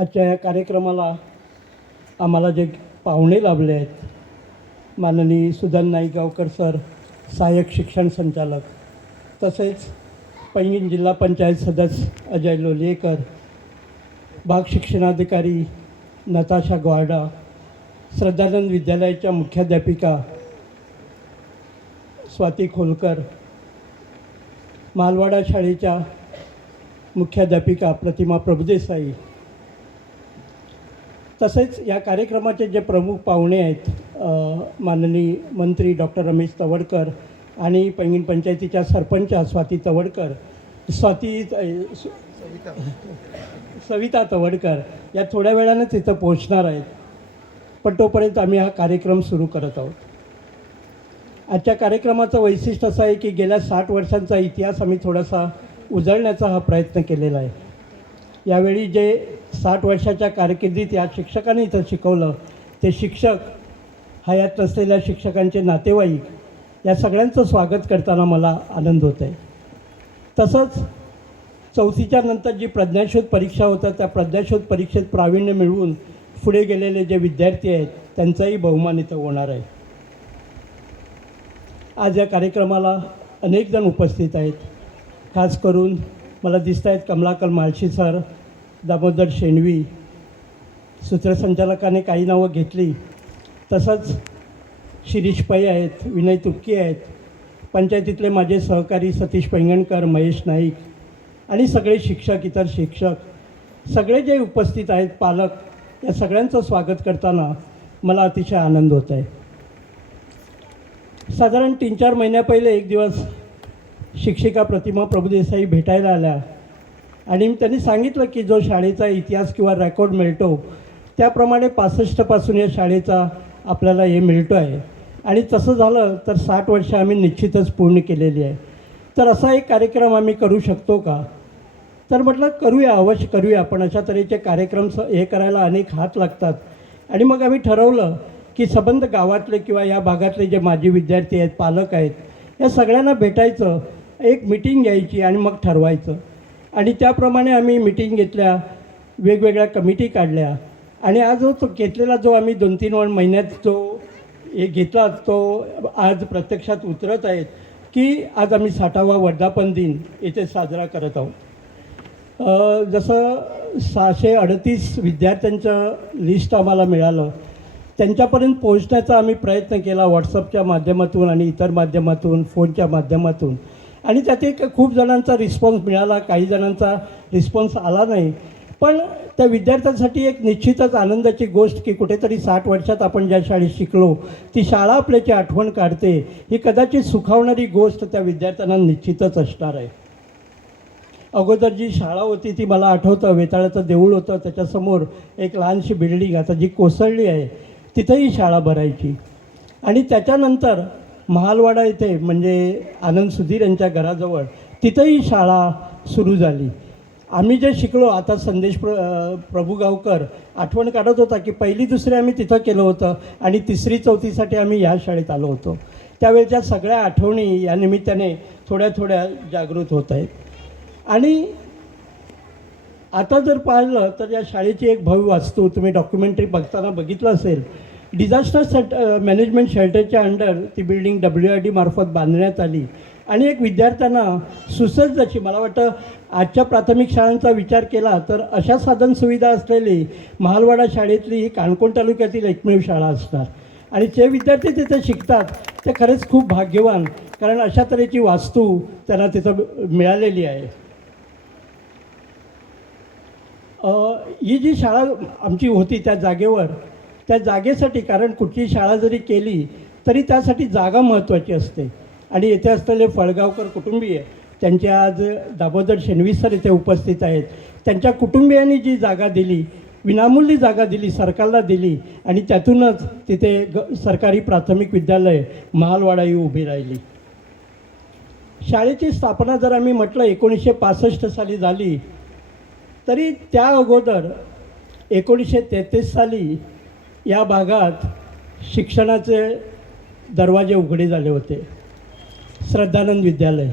आजच्या या कार्यक्रमाला आम्हाला जे पाहुणे लाभले आहेत, माननीय सुधन नाईकगावकर सर, सहाय्यक शिक्षण संचालक, तसेच पैंगीण जिल्हा पंचायत सदस्य अजय लोलियेकर, भाग शिक्षणाधिकारी नताशा ग्वाडा, श्रद्धानंद विद्यालयाच्या मुख्याध्यापिका स्वाती खोलकर, मालवाडा शाळेच्या मुख्याध्यापिका प्रतिमा प्रभुदेसाई, तसेच या कार्यक्रमाचे जे प्रमुख पाहुणे आहेत, माननीय मंत्री डॉक्टर रमेश तवडकर आणि पैंगीण पंचायतीच्या सरपंच स्वाती तवडकर, सविता तवडकर या थोड्या वेळानंच इथं पोहोचणार आहेत. पण तोपर्यंत आम्ही हा कार्यक्रम सुरू करत आहोत. आजच्या कार्यक्रमाचं वैशिष्ट्य असं आहे की गेल्या 60 वर्षांचा इतिहास आम्ही थोडासा उजळण्याचा हा प्रयत्न केलेला आहे. यावेळी जे 60 वर्षाच्या कारकिर्दीत या शिक्षकांनी इथं शिकवलं, ते शिक्षक, हयात नसलेल्या शिक्षकांचे नातेवाईक, या सगळ्यांचं स्वागत करताना मला आनंद होत आहे. तसंच 4थीच्या नंतर जी प्रज्ञाशोध परीक्षा होतं, त्या प्रज्ञाशोध परीक्षेत प्रावीण्य मिळवून पुढे गेलेले जे विद्यार्थी आहेत, त्यांचाही बहुमान इथं होणार आहे. आज या कार्यक्रमाला अनेक जण उपस्थित आहेत. खास करून मला दिसत आहेत कमलाकर माळशी सर, दामोदर शेणवी, सूत्रसंचालकाने काही नावं घेतली, तसंच शिरीष पै आहेत, विनय तुपकी आहेत, पंचायतीतले माझे सहकारी सतीश पैंगणकर, महेश नाईक आणि सगळे शिक्षक, इतर शिक्षक, सगळे जे उपस्थित आहेत, पालक, या सगळ्यांचं स्वागत करताना मला अतिशय आनंद होत आहे. साधारण 3-4 महिन्या पहिले एक दिवस शिक्षिका प्रतिमा प्रभुदेसाई भेटायला आल्या आणि त्यांनी सांगितलं की जो शाळेचा इतिहास किंवा रेकॉर्ड मिळतो, त्याप्रमाणे 65पासून या शाळेचा आपल्याला हे मिळतो आहे आणि तसं झालं तर 60 वर्ष आम्ही निश्चितच पूर्ण केलेली आहे. तर असा एक कार्यक्रम आम्ही करू शकतो का? तर म्हटलं करूया, अवश्य करूया. पण अशा तऱ्हेचे कार्यक्रम हे करायला अनेक हात लागतात आणि मग आम्ही ठरवलं की संबंध गावातले किंवा या भागातले जे माजी विद्यार्थी आहेत, पालक आहेत, या सगळ्यांना भेटायचं, एक मिटिंग घ्यायची आणि मग ठरवायचं. आणि त्याप्रमाणे आम्ही मिटिंग घेतल्या, वेगवेगळ्या कमिटी काढल्या आणि आज तो घेतलेला जो आम्ही 2-3 महिन्यात जो हे घेतला, तो आज प्रत्यक्षात उतरत आहेत की आज आम्ही 60वा वर्धापन दिन इथे साजरा करत आहोत. जसं 638 विद्यार्थ्यांचं लिस्ट आम्हाला मिळालं, त्यांच्यापर्यंत पोहोचण्याचा आम्ही प्रयत्न केला व्हॉट्सअपच्या माध्यमातून आणि इतर माध्यमातून, फोनच्या माध्यमातून, आणि त्यात एक खूप जणांचा रिस्पॉन्स मिळाला, काही जणांचा रिस्पॉन्स आला नाही. पण त्या विद्यार्थ्यांसाठी एक निश्चितच आनंदाची गोष्ट की कुठेतरी 60 वर्षात आपण ज्या शाळेत शिकलो, ती शाळा आपल्याची आठवण काढते, ही कदाचित सुखावणारी गोष्ट त्या विद्यार्थ्यांना निश्चितच असणार आहे. अगोदर जी शाळा होती ती मला आठवतं, वेताळाचं देऊळ होतं, त्याच्यासमोर एक लहानशी बिल्डिंग आता जी कोसळली आहे, तिथंही शाळा भरायची. आणि त्याच्यानंतर महालवाडा इथे म्हणजे आनंद सुधीर यांच्या घराजवळ तिथंही शाळा सुरू झाली. आम्ही जे शिकलो, आता संदेश प्रभुगावकर आठवण काढत होता की 1ली-2री आम्ही तिथं केलं होतं आणि 3री-4थीसाठी आम्ही ह्या शाळेत आलो होतो. त्यावेळच्या सगळ्या आठवणी या निमित्ताने थोड्या थोड्या जागृत होत आहेत. आणि आता जर पाहिलं तर या शाळेची एक भव्य वास्तू तुम्ही डॉक्युमेंटरी बघताना बघितलं असेल. डिझास्टर मॅनेजमेंट शेल्टरच्या अंडर ती बिल्डिंग WRD मार्फत बांधण्यात आली आणि एक विद्यार्थ्यांना सुसज्ज अशी, मला वाटतं आजच्या प्राथमिक शाळांचा विचार केला तर अशा साधनसुविधा असलेली महालवाडा शाळेतली ही काणकोण तालुक्यातील एकमेव शाळा असणार. आणि जे विद्यार्थी तिथे शिकतात ते खरेच खूप भाग्यवान, कारण अशा तऱ्हेची वास्तू त्यांना तिथं मिळालेली आहे. ही जी शाळा आमची होती त्या जागेवर, त्या जागेसाठी, कारण कुठली शाळा जरी केली तरी त्यासाठी जागा महत्त्वाची असते. आणि येथे असलेले फळगावकर कुटुंबीय, त्यांचे आज दामोदर शेणवी सर इथे उपस्थित आहेत, त्यांच्या कुटुंबियांनी जी जागा दिली, विनामूल्य जागा दिली, सरकारला दिली आणि त्यातूनच तिथे सरकारी प्राथमिक विद्यालय महालवाडा ही उभी राहिली. शाळेची स्थापना जर आम्ही म्हटलं 1965 साली झाली, तरी त्या अगोदर 1933 साली या भागात शिक्षणाचे दरवाजे उघडे झाले होते. श्रद्धानंद विद्यालय,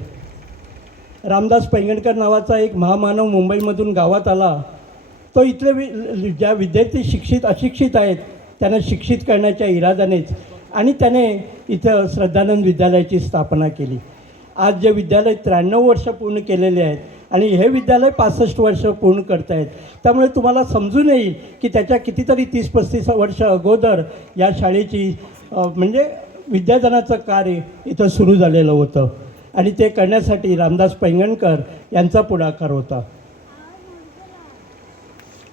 रामदास पैंगणकर नावाचा एक महामानव मुंबईमधून गावात आला, तो इथले ज्या विद्यार्थी शिक्षित अशिक्षित आहेत त्यांना शिक्षित करण्याच्या इराद्यानेच आणि त्याने इथं श्रद्धानंद विद्यालयाची स्थापना केली. आज जे विद्यालय 93 वर्ष पूर्ण केलेले आहेत आणि हे विद्यालय 65 वर्ष पूर्ण करत आहेत. त्यामुळे तुम्हाला समजून येईल की त्याच्या कितीतरी 30-35 वर्ष अगोदर या शाळेची म्हणजे विद्यादानाचं कार्य इथं सुरू झालेलं होतं आणि ते करण्यासाठी रामदास पैंगणकर यांचा पुढाकार होता.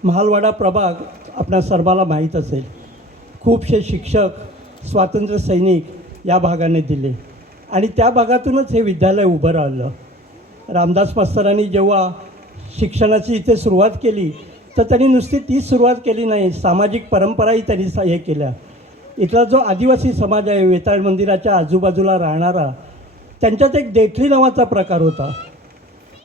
महालवाडा प्रभाग आपणा सर्वाला माहीत असेल, खूपसे शिक्षक स्वातंत्र्य सैनिक या भागाने दिले आणि त्या भागातूनच हे विद्यालय उभं राहिलं. रामदास मास्तरांनी जेव्हा शिक्षणाची इथे सुरुवात केली तर त्यांनी नुसती तीच सुरुवात केली नाही, सामाजिक परंपराही त्यांनी हे केल्या. इथला जो आदिवासी समाज आहे वेताळ मंदिराच्या आजूबाजूला राहणारा, त्यांच्यात एक देठली नावाचा प्रकार होता.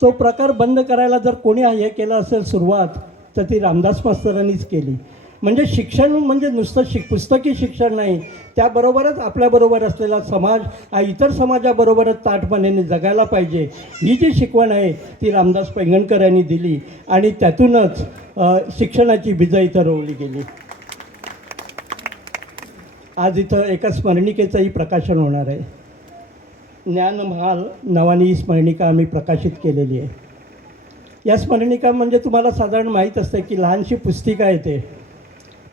तो प्रकार बंद करायला जर कोणी हे केलं असेल सुरुवात तर ती रामदास मास्तरांनीच केली. म्हणजे शिक्षण म्हणजे नुसतं पुस्तकी शिक्षण नाही, त्याबरोबरच आपल्याबरोबर असलेला समाज हा इतर समाजाबरोबरच ताठपणाने जगायला पाहिजे, ही जी शिकवण आहे ती रामदास पैंगणकर यांनी दिली आणि त्यातूनच शिक्षणाची बीजं इथं रोवली गेली. आज इथं एका स्मरणिकेचंही प्रकाशन होणार आहे. ज्ञानमहाल नावाने ही स्मरणिका आम्ही प्रकाशित केलेली आहे. या स्मरणिका म्हणजे तुम्हाला साधारण माहीत असते की लहानशी पुस्तिका आहे ते,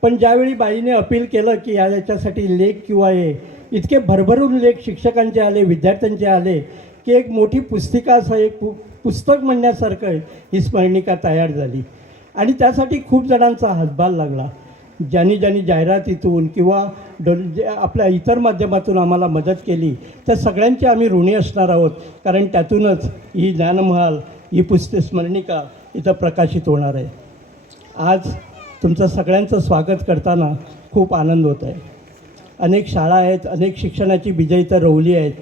पण ज्यावेळी बाईने अपील केलं की याच्यासाठी लेख किंवा हे इतके भरभरून लेख शिक्षकांचे आले, विद्यार्थ्यांचे आले की एक मोठी पुस्तिका असं एक पुस्तक म्हणण्यासारखं ही स्मरणिका तयार झाली आणि त्यासाठी खूप जणांचा हातभार लागला. ज्यांनी जाहिरातीतून किंवा आपल्या इतर माध्यमातून आम्हाला मदत केली त्या सगळ्यांची आम्ही ऋणी असणार आहोत, कारण त्यातूनच ही ज्ञानमहाल ही स्मरणिका इथं प्रकाशित होणार आहे. आज तुमचं सगळ्यांचं स्वागत करताना खूप आनंद होत आहे. अनेक शाळा आहेत, अनेक शिक्षणाची बीजं इथं रोवली आहेत.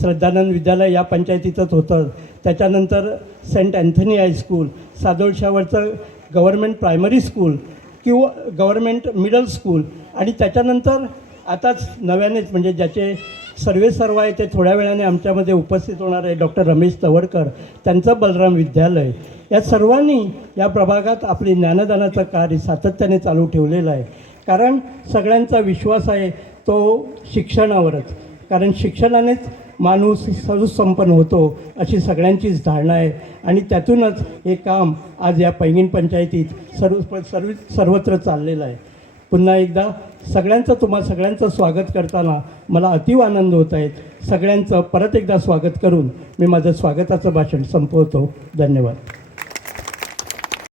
श्रद्धानंद विद्यालय या पंचायतीतच होतं, त्याच्यानंतर सेंट अँथनी हायस्कूल, सादोळशावरचं गव्हर्मेंट प्रायमरी स्कूल किंवा गव्हर्मेंट मिडल स्कूल आणि त्याच्यानंतर आताच नव्यानेच म्हणजे ज्याचे सर्व आहे ते थोड्या वेळाने आमच्यामध्ये उपस्थित होणार आहे डॉक्टर रमेश तवडकर, त्यांचं बलराम विद्यालय. या सर्वांनी या प्रभागात आपली ज्ञानदानाचं कार्य सातत्याने चालू ठेवलेलं आहे. कारण सगळ्यांचा विश्वास आहे तो शिक्षणावरच, कारण शिक्षणानेच माणूस सुसंपन्न होतो अशी सगळ्यांचीच धारणा आहे आणि त्यातूनच हे काम आज या पैंगीण पंचायतीत सर्वत्र चाललेलं आहे. पुन्हा एकदा तुम्हा सगळ्यांचं स्वागत करताना मला अतीव आनंद होत आहे. सगळ्यांचं परत एकदा स्वागत करून मी माझं स्वागताचं भाषण संपवतो. धन्यवाद.